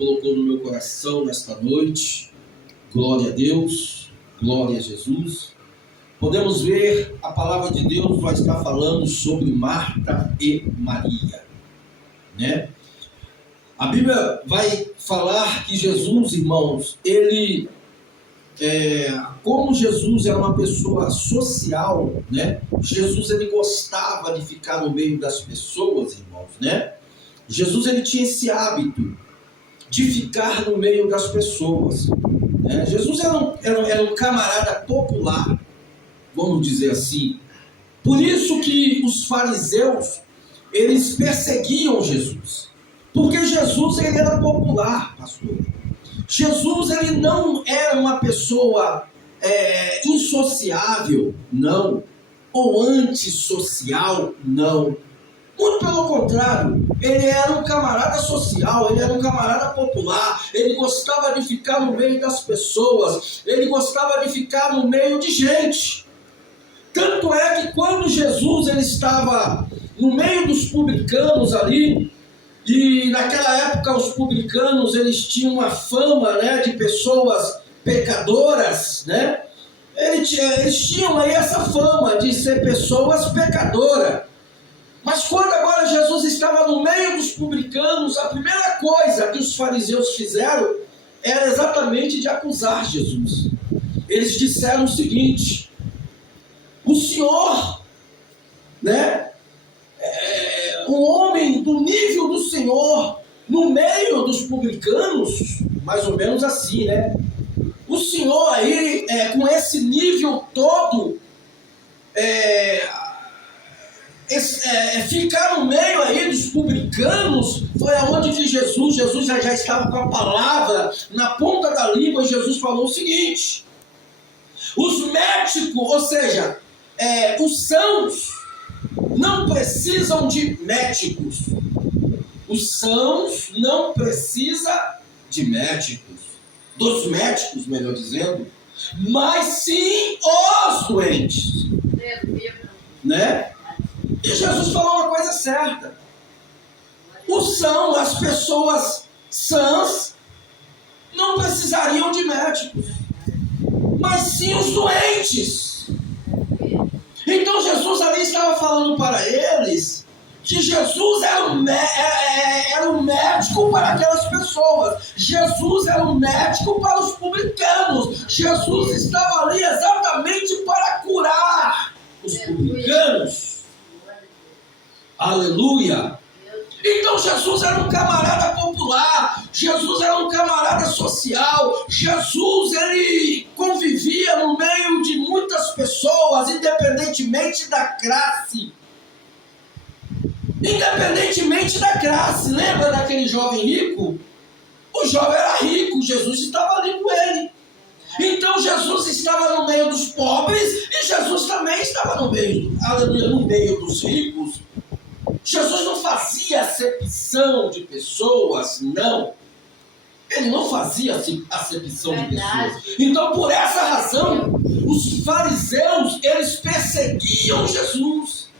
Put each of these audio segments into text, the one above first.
colocou no meu coração nesta noite. Glória a Deus, glória a Jesus. Podemos ver, a palavra de Deus vai estar falando sobre Marta e Maria, né? A Bíblia vai falar que Jesus, irmãos, como Jesus era uma pessoa social, né? Jesus, ele gostava de ficar no meio das pessoas, irmãos, né? Jesus, ele tinha esse hábito de ficar no meio das pessoas, né? Jesus era um camarada popular, vamos dizer assim. Por isso que os fariseus, eles perseguiam Jesus, porque Jesus, ele era popular, pastor. Jesus, ele não era uma pessoa insociável, não, ou antissocial, não. Muito pelo contrário, ele era um camarada social, ele era um camarada popular, ele gostava de ficar no meio das pessoas, ele gostava de ficar no meio de gente. Tanto é que quando Jesus ele estava no meio dos publicanos ali, e naquela época os publicanos eles tinham uma fama, né, de pessoas pecadoras, né? Eles tinham aí essa fama de ser pessoas pecadoras. Mas quando agora Jesus estava no meio dos publicanos, a primeira coisa que os fariseus fizeram era exatamente de acusar Jesus. Eles disseram o seguinte: o Senhor, né, um homem do nível do Senhor, no meio dos publicanos, mais ou menos assim, né? O Senhor aí, com esse nível todo, ficar no meio aí dos publicanos, foi aonde de Jesus já estava com a palavra na ponta da língua, e Jesus falou o seguinte: os médicos, ou seja, os sãos, não precisam de médicos. Os sãos não precisam de médicos, dos médicos, melhor dizendo, mas sim os doentes, né? E Jesus falou uma coisa certa: as pessoas sãs não precisariam de médicos, mas sim os doentes. Então Jesus ali estava falando para eles que Jesus era um médico para aquelas pessoas. Jesus era um médico para os publicanos. Jesus estava ali exatamente para curar os publicanos. Aleluia! Então Jesus era um camarada popular, Jesus era um camarada social, Jesus ele convivia no meio de muitas pessoas, independentemente da classe. Lembra daquele jovem rico? O jovem era rico, Jesus estava ali com ele. Então Jesus estava no meio dos pobres e Jesus também estava no meio dos ricos. Jesus não fazia acepção de pessoas, não. Ele não fazia acepção de pessoas. Então, por essa razão, os fariseus, eles perseguiam Jesus.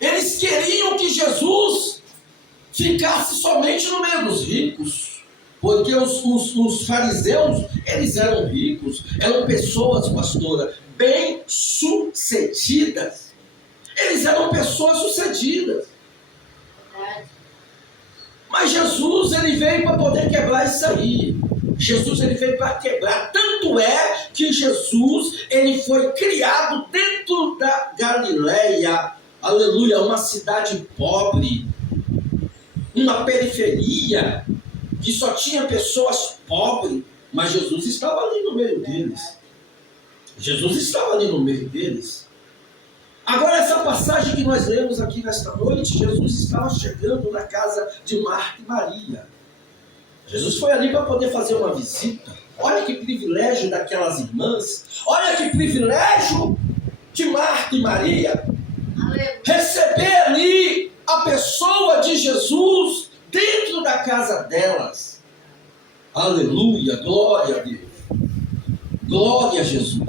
Eles queriam que Jesus ficasse somente no meio dos ricos. Porque os fariseus, eles eram ricos, eram pessoas, pastora, bem-sucedidas. Eles eram pessoas sucedidas. Mas Jesus, ele veio para poder quebrar isso aí. Jesus, ele veio para quebrar. Tanto é que Jesus, ele foi criado dentro da Galileia. Aleluia, uma cidade pobre, uma periferia, que só tinha pessoas pobres. Mas Jesus estava ali no meio deles. Agora, essa passagem que nós lemos aqui nesta noite, Jesus estava chegando na casa de Marta e Maria. Jesus foi ali para poder fazer uma visita. Olha que privilégio daquelas irmãs. Olha que privilégio de Marta e Maria. Receber ali a pessoa de Jesus dentro da casa delas. Aleluia, glória a Deus. Glória a Jesus.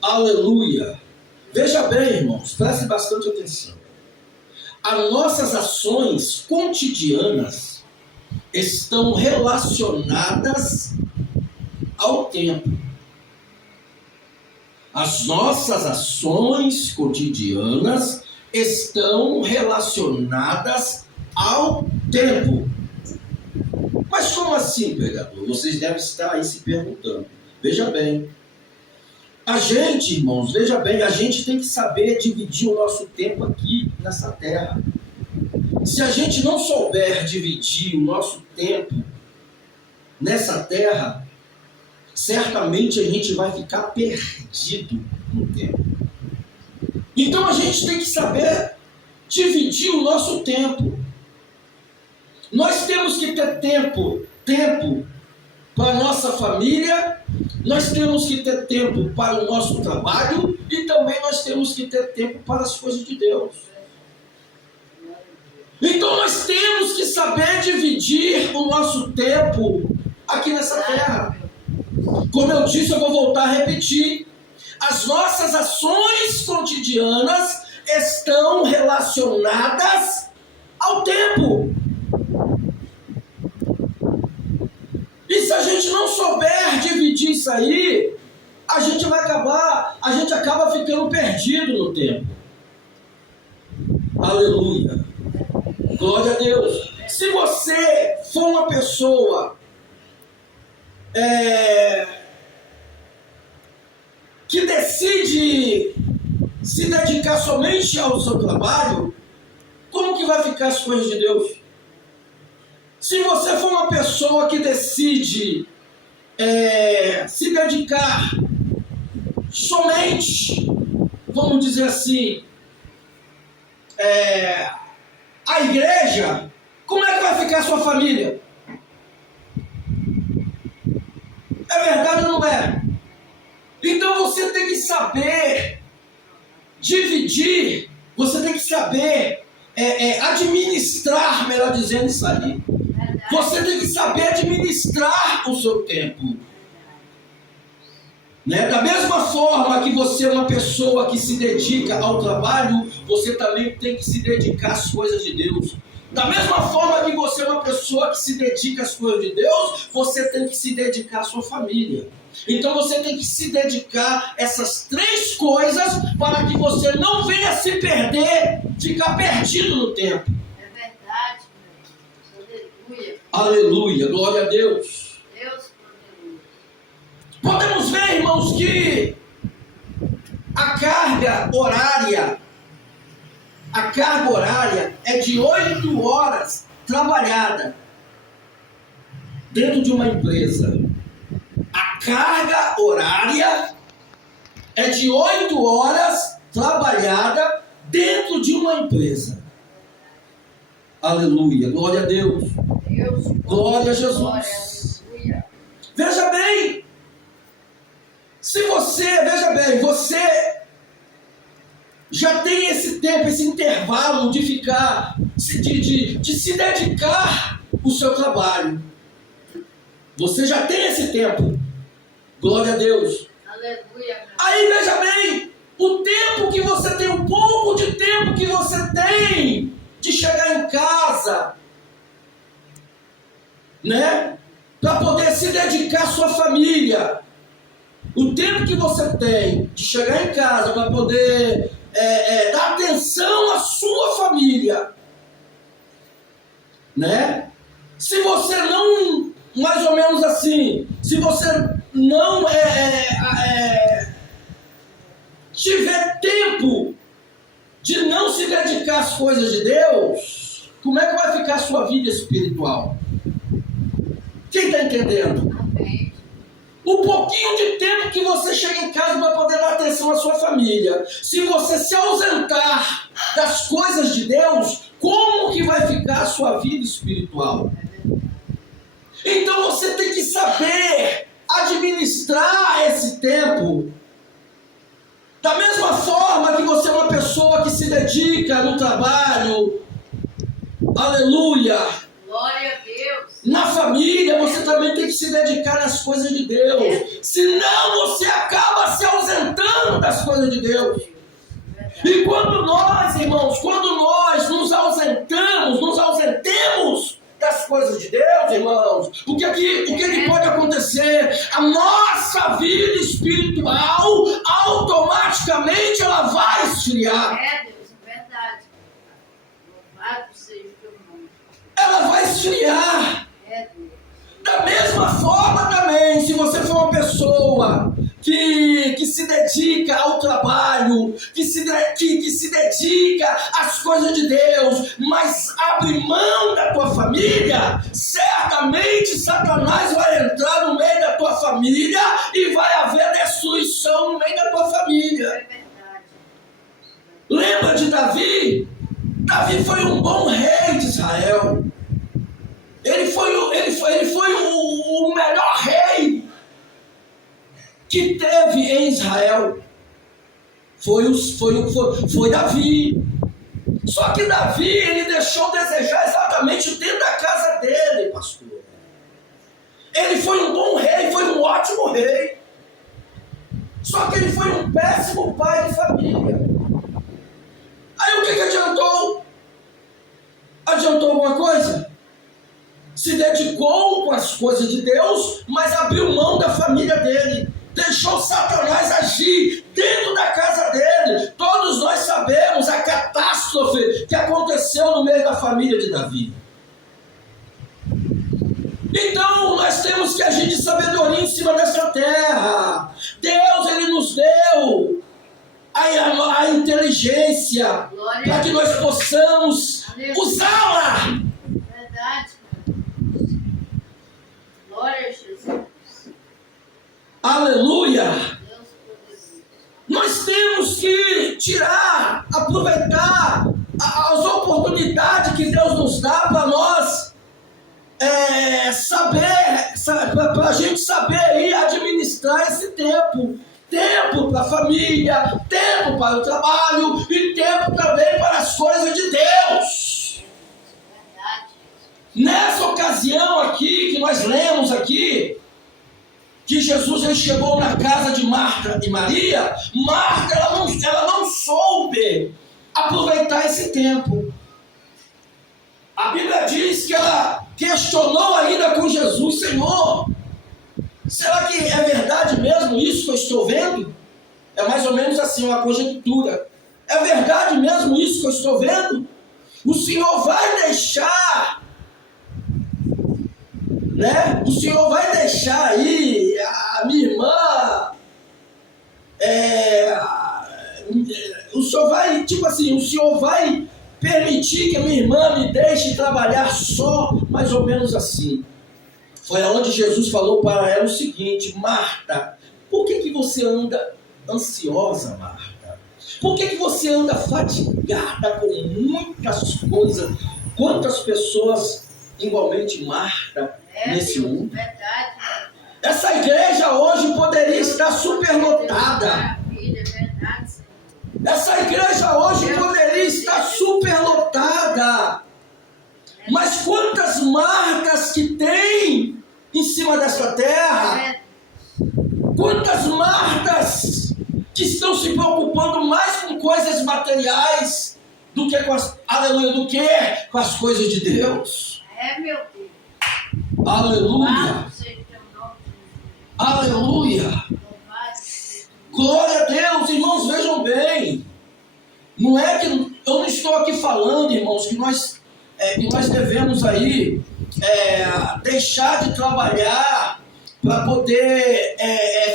Aleluia. Veja bem, irmãos, preste bastante atenção. As nossas ações cotidianas, estão relacionadas ao tempo. As nossas ações cotidianas estão relacionadas ao tempo. Mas como assim, pregador? Vocês devem estar aí se perguntando. Veja bem. A gente, irmãos, veja bem, a gente tem que saber dividir o nosso tempo aqui nessa terra. Se a gente não souber dividir o nosso tempo nessa terra, certamente a gente vai ficar perdido no tempo. Então a gente tem que saber dividir o nosso tempo. Nós temos que ter tempo para a nossa família, nós temos que ter tempo para o nosso trabalho e também nós temos que ter tempo para as coisas de Deus. Então nós temos que saber dividir o nosso tempo aqui nessa terra. Como eu disse, eu vou voltar a repetir. As nossas ações cotidianas estão relacionadas ao tempo. E se a gente não souber dividir isso aí, a gente acaba ficando perdido no tempo. Aleluia. Glória a Deus. Se você for uma pessoa que decide se dedicar somente ao seu trabalho, como que vai ficar as coisas de Deus? Se você for uma pessoa que decide se dedicar somente, vamos dizer assim, à igreja, como é que vai ficar a sua família? É verdade ou não é? Então você tem que saber dividir, você tem que saber administrar, melhor dizendo, isso aí. Você tem que saber administrar o seu tempo. Né? Da mesma forma que você é uma pessoa que se dedica ao trabalho, você também tem que se dedicar às coisas de Deus. Da mesma forma que você é uma pessoa que se dedica às coisas de Deus, você tem que se dedicar à sua família. Então você tem que se dedicar a essas três coisas para que você não venha se perder, ficar perdido no tempo. É verdade. Aleluia. Aleluia, glória a Deus. Deus, aleluia. Podemos ver, irmãos, que a carga horária é de 8 horas trabalhada dentro de uma empresa. A carga horária é de 8 horas trabalhada dentro de uma empresa. Aleluia, glória a Deus. Deus, Glória a Jesus. aleluia. Veja bem, você já tem esse tempo, esse intervalo de ficar, de se dedicar ao seu trabalho. Você já tem esse tempo. Glória a Deus. Aleluia. Aí veja bem, o tempo que você tem, um pouco de tempo que você tem de chegar em casa, né? Para poder se dedicar à sua família. O tempo que você tem de chegar em casa para poder dar atenção à sua família, né? Se você não, mais ou menos assim, se você não tiver tempo de não se dedicar às coisas de Deus, como é que vai ficar a sua vida espiritual? Quem está entendendo? Amém. O pouquinho de tempo que você chega em casa para poder dar atenção à sua família, se você se ausentar das coisas de Deus, como que vai ficar a sua vida espiritual? Então você tem que saber administrar esse tempo. Da mesma forma que você é uma pessoa que se dedica no trabalho, aleluia, Glória a Deus. na família, você também tem que se dedicar nas coisas de Deus. Senão você acaba se ausentando das coisas de Deus. E quando nós, irmãos, nos ausentemos das as coisas de Deus, irmãos, o que pode acontecer? A nossa vida espiritual, automaticamente, ela vai esfriar. É, Deus, é verdade. Louvado seja o teu nome. Ela vai esfriar. É, Deus. Da mesma forma também, se você for uma pessoa que se dedica ao trabalho, que se dedica às coisas de Deus, mas abre mão da tua família, certamente Satanás vai entrar no meio da tua família e vai haver destruição no meio da tua É família. verdade. Lembra de Davi? Davi foi um bom rei de Israel. Ele foi o melhor rei que teve em Israel. Foi Davi. Só que Davi, ele deixou desejar exatamente dentro da casa dele, pastor. Ele foi um bom rei, foi um ótimo rei. Só que ele foi um péssimo pai de família. Aí o que adiantou? Adiantou alguma coisa? Se dedicou com as coisas de Deus, mas abriu mão da família dele. Deixou Satanás agir dentro da casa dele. Todos nós sabemos a catástrofe que aconteceu no meio da família de Davi. Então nós temos que agir de sabedoria em cima dessa terra. Deus, ele nos deu a inteligência para que nós possamos usá-la. Verdade. Glória a Jesus. Aleluia! Deus poderoso. Nós temos que aproveitar as oportunidades que Deus nos dá para nós para a gente saber aí administrar esse tempo. Tempo para a família, tempo para o trabalho e tempo também para as coisas de Deus. Verdade. Nessa ocasião aqui, que nós lemos aqui, que Jesus ele chegou na casa de Marta e Maria, Marta ela não soube aproveitar esse tempo. A Bíblia diz que ela questionou ainda com Jesus: Senhor, será que é verdade mesmo isso que eu estou vendo? É mais ou menos assim, uma conjectura. É verdade mesmo isso que eu estou vendo? O Senhor vai deixar, né? O Senhor vai deixar aí a minha irmã, o Senhor vai, o Senhor vai permitir que a minha irmã me deixe trabalhar só, mais ou menos assim. Foi aonde Jesus falou para ela o seguinte: Marta, por que você anda ansiosa, Marta? Por que você anda fatigada com muitas coisas? Quantas pessoas igualmente Marta nesse mundo? Verdade. Essa igreja hoje poderia estar superlotada. Maravilha, verdade. Essa igreja hoje poderia estar superlotada. Mas quantas marcas que tem em cima dessa terra? Quantas marcas que estão se preocupando mais com coisas materiais do que com as, aleluia, do que com as coisas de Deus? É, meu Deus. Aleluia. Louvado seja o teu nome, Jesus. Aleluia. Louvado seja o Glória a Deus, irmãos, vejam bem. Não é que eu não estou aqui falando, irmãos, que nós devemos aí deixar de trabalhar para poder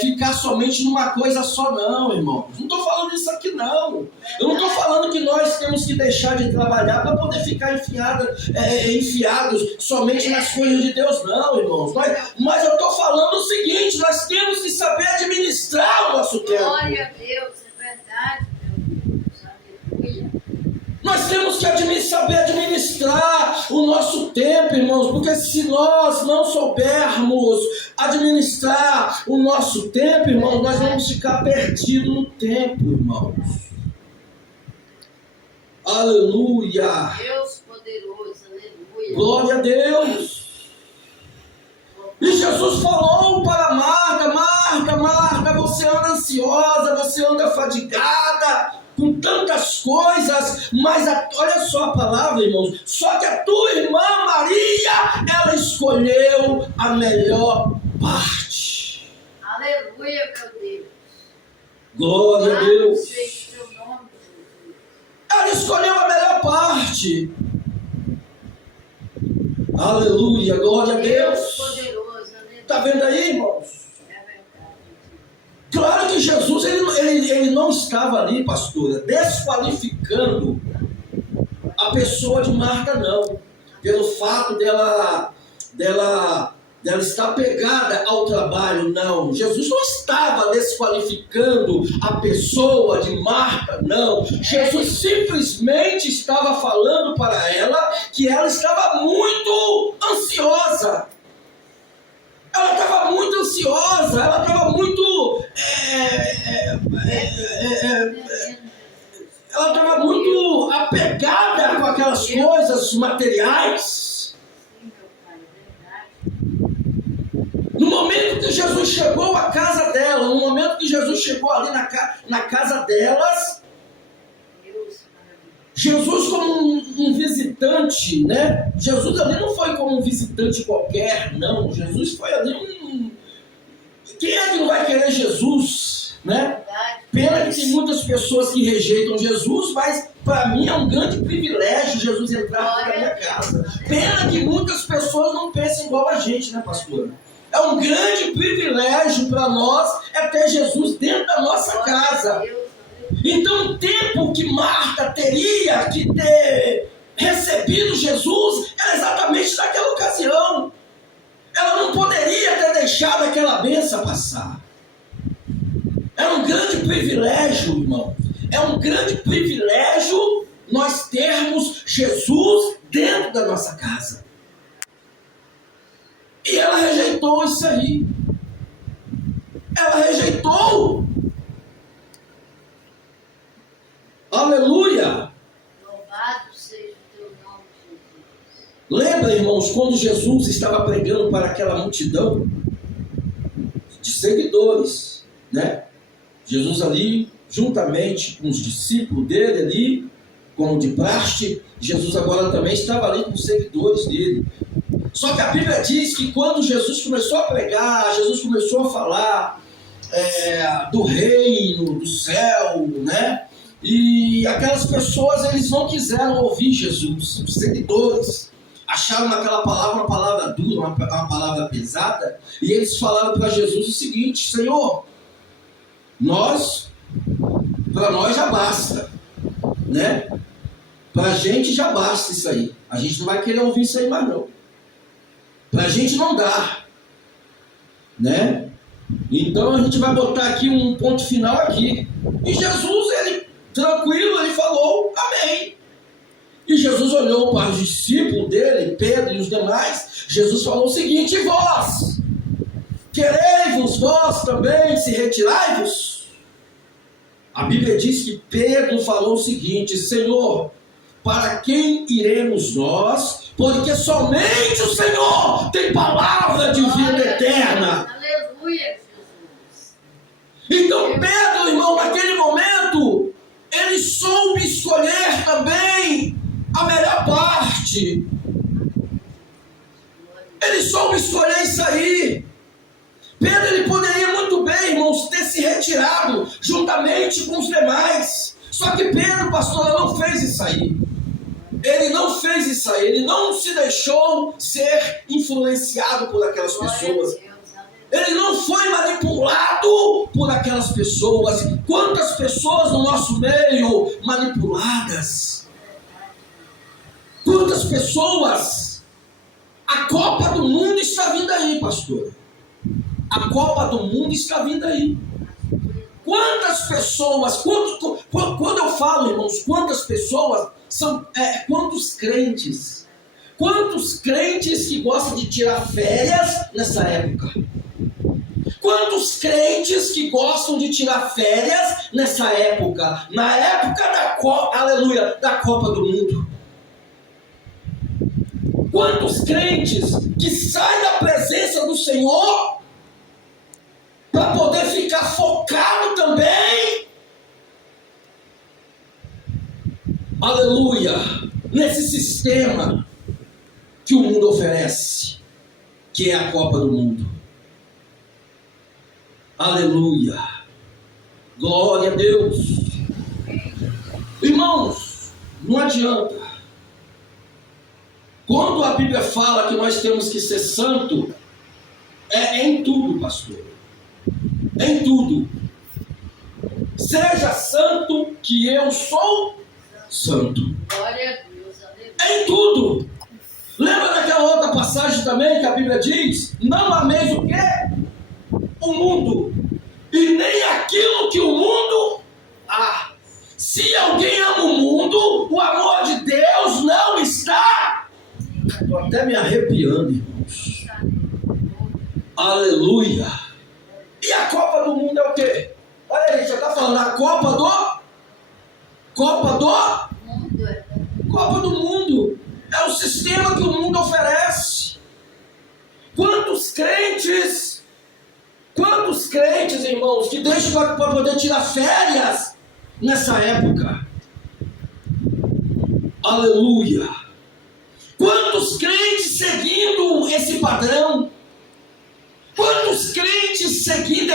ficar somente numa coisa só, não, irmãos. Não estou falando isso aqui, não. Eu não estou falando que nós temos que deixar de trabalhar para poder ficar enfiados somente nas coisas de Deus, não, irmãos. Mas eu estou falando o seguinte: nós temos que saber administrar o nosso tempo. Glória a Deus, é verdade, meu Deus. Aleluia. Nós temos que saber administrar o nosso tempo, irmãos, porque se nós não soubermos administrar o nosso tempo, irmãos, nós vamos ficar perdidos no tempo, irmãos. Aleluia! Deus poderoso, aleluia. Glória a Deus! E Jesus falou para Marta: Marta, Marta, você anda ansiosa, você anda fadigada com tantas coisas, mas olha só a palavra, irmãos, só que a tua irmã Maria, ela escolheu a melhor parte. Aleluia, meu Deus. Glória a Deus. Seja o teu nome, Jesus. Ela escolheu a melhor parte. Aleluia, glória a Deus Deus. poderoso, aleluia. Está vendo aí, irmãos? É verdade. Claro que Jesus, ele não estava ali, pastora, desqualificando a pessoa de Marta, não. Pelo fato dela estar pegada ao trabalho, não. Jesus não estava desqualificando a pessoa de Marta, não. Jesus simplesmente estava falando para ela que ela estava muito ansiosa. Ela estava muito ansiosa, ela estava muito... ela estava muito apegada com aquelas coisas materiais. Sim, meu Pai, é verdade. No momento que Jesus chegou à casa dela, no momento que Jesus chegou ali na casa delas, Deus maravilhoso. Jesus como um visitante, né? Jesus ali não foi como um visitante qualquer, não. Jesus foi ali um... Quem é que não vai querer Jesus, né? Verdade. Pena que tem muitas pessoas que rejeitam Jesus, mas para mim é um grande privilégio Jesus entrar na minha casa. Pena que muitas pessoas não pensam igual a gente, né, pastor? É um grande privilégio para nós ter Jesus dentro da nossa casa. Então, o tempo que Marta teria que ter recebido Jesus era exatamente naquela ocasião. Ela não poderia ter deixado aquela bênção passar. É um grande privilégio, irmão. É um grande privilégio nós termos Jesus dentro da nossa casa. E ela rejeitou isso aí. Ela rejeitou. Aleluia. Louvado seja o teu nome, Jesus. Lembra, irmãos, quando Jesus estava pregando para aquela multidão de seguidores, né? Jesus ali, juntamente com os discípulos dele ali, como de praxe, Jesus agora também estava ali com os seguidores dele. Só que a Bíblia diz que quando Jesus começou a pregar, Jesus começou a falar do reino, do céu, né? E aquelas pessoas, eles não quiseram ouvir Jesus, os seguidores. Acharam aquela palavra uma palavra dura, uma palavra pesada, e eles falaram para Jesus o seguinte: Senhor, para nós já basta, né? Para a gente já basta isso aí. A gente não vai querer ouvir isso aí mais não. Para a gente não dá, né? Então a gente vai botar aqui um ponto final aqui. E Jesus, ele tranquilo, ele falou amém. E Jesus olhou para os discípulos dele, Pedro e os demais. Jesus falou o seguinte: e vós, quereis-vos vós também se retirai-vos? A Bíblia diz que Pedro falou o seguinte: Senhor, para quem iremos nós? Porque somente o Senhor tem palavra de vida eterna. Aleluia, Jesus. Então Pedro, irmão, naquele momento, ele soube escolher também a melhor parte. Ele soube escolher isso aí. Pedro, ele poderia muito bem, irmãos, ter se retirado juntamente com os demais. Só que Pedro, pastor, não fez isso aí. Ele não fez isso aí. Ele não se deixou ser influenciado por aquelas pessoas. Ele não foi manipulado por aquelas pessoas. Quantas pessoas no nosso meio manipuladas? Quantas pessoas? A Copa do Mundo está vindo aí, pastor. A Copa do Mundo está vindo aí. Quantas pessoas, quando eu falo, irmãos, quantas pessoas são, quantos crentes que gostam de tirar férias nessa época? Quantos crentes que gostam de tirar férias nessa época? Na época da Copa, aleluia, da Copa do Mundo. Quantos crentes que saem da presença do Senhor para poder ficar focado também aleluia, nesse sistema que o mundo oferece, que é a Copa do Mundo. Aleluia, glória a Deus. Irmãos, não adianta. Quando a Bíblia fala que nós temos que ser santo, é em tudo, pastor. Em tudo. Seja santo que eu sou santo. Glória a Deus, aleluia. Em tudo. Lembra daquela outra passagem também que a Bíblia diz? Não ameis o quê? O mundo. E nem aquilo que o mundo há. Se alguém ama o mundo, o amor de Deus não está. Estou até me arrepiando, irmãos. Aleluia. E a Copa do Mundo é o quê? Olha aí, já está falando a Copa do Mundo. É o sistema que o mundo oferece. Quantos crentes, irmãos, que deixam para poder tirar férias nessa época. Aleluia. Quantos crentes seguindo esse padrão? Quantos crentes seguindo,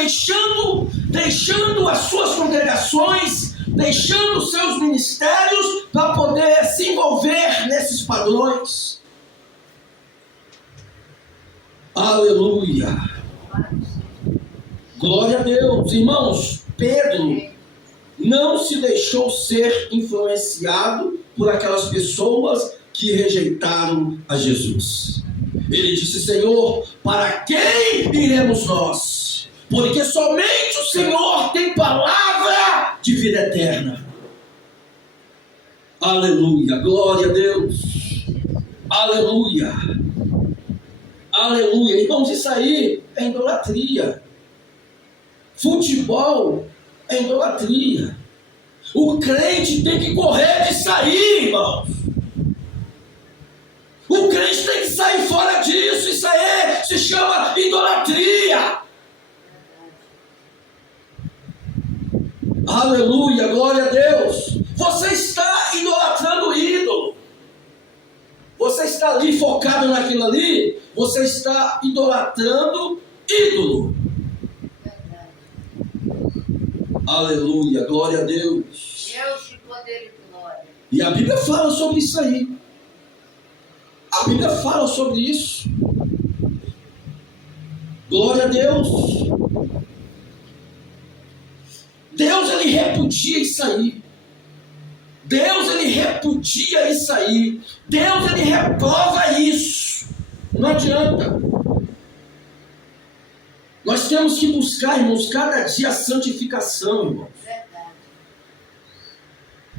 deixando as suas congregações, deixando os seus ministérios para poder se envolver nesses padrões? Aleluia. Glória a Deus. Irmãos, Pedro não se deixou ser influenciado por aquelas pessoas que rejeitaram a Jesus. Ele disse: Senhor, para quem iremos nós? Porque somente o Senhor tem palavra de vida eterna. Aleluia, glória a Deus. Aleluia. Aleluia. Irmãos, isso aí é idolatria. Futebol é idolatria. O crente tem que correr de sair, irmãos. O crente tem que sair fora disso. Isso aí se chama idolatria. Aleluia, glória a Deus. Você está idolatrando o ídolo. Você está ali focado naquilo ali. Você está idolatrando ídolo. Aleluia, glória a Deus. Deus de poder e glória. E a Bíblia fala sobre isso aí. A Bíblia fala sobre isso. Glória a Deus. Deus, ele repudia isso aí. Deus, ele repudia isso aí. Deus, ele reprova isso. Não adianta. Nós temos que buscar, irmãos, cada dia a santificação, irmãos. Verdade.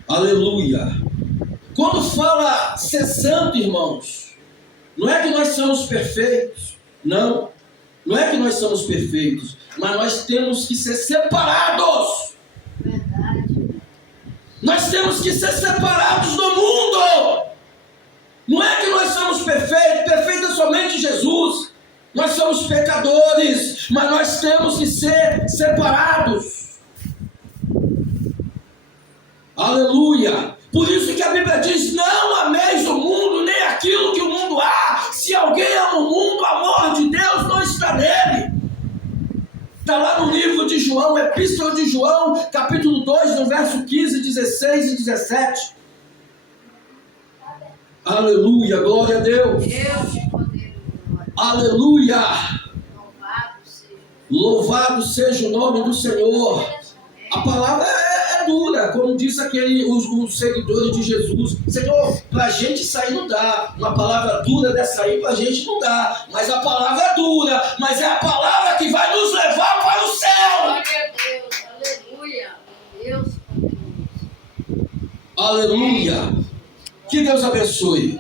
Aleluia. Quando fala ser santo, irmãos, não é que nós somos perfeitos. Não. Não é que nós somos perfeitos. Mas nós temos que ser separados. Verdade. Nós temos que ser separados do mundo. Não é que nós somos perfeitos. Perfeito é somente Jesus. Nós somos pecadores, mas nós temos que ser separados. Aleluia. Por isso que a Bíblia diz: não ameis o mundo, nem aquilo que o mundo há. Se alguém ama o mundo, o amor de Deus não está nele. Está lá no livro de João, Epístola de João, capítulo 2, no verso 15, 16 e 17. Aleluia, glória a Deus. Deus de poder e glória. Aleluia. Louvado seja. Louvado seja o nome do Senhor. A palavra é dura, como diz os seguidores de Jesus. Senhor, para a gente sair não dá. Uma palavra dura dessa aí para a gente não dá. Mas a palavra é dura, mas é a palavra que vai nos levar para o céu. Glória a Deus, aleluia. Deus poderoso. Aleluia. Que Deus abençoe.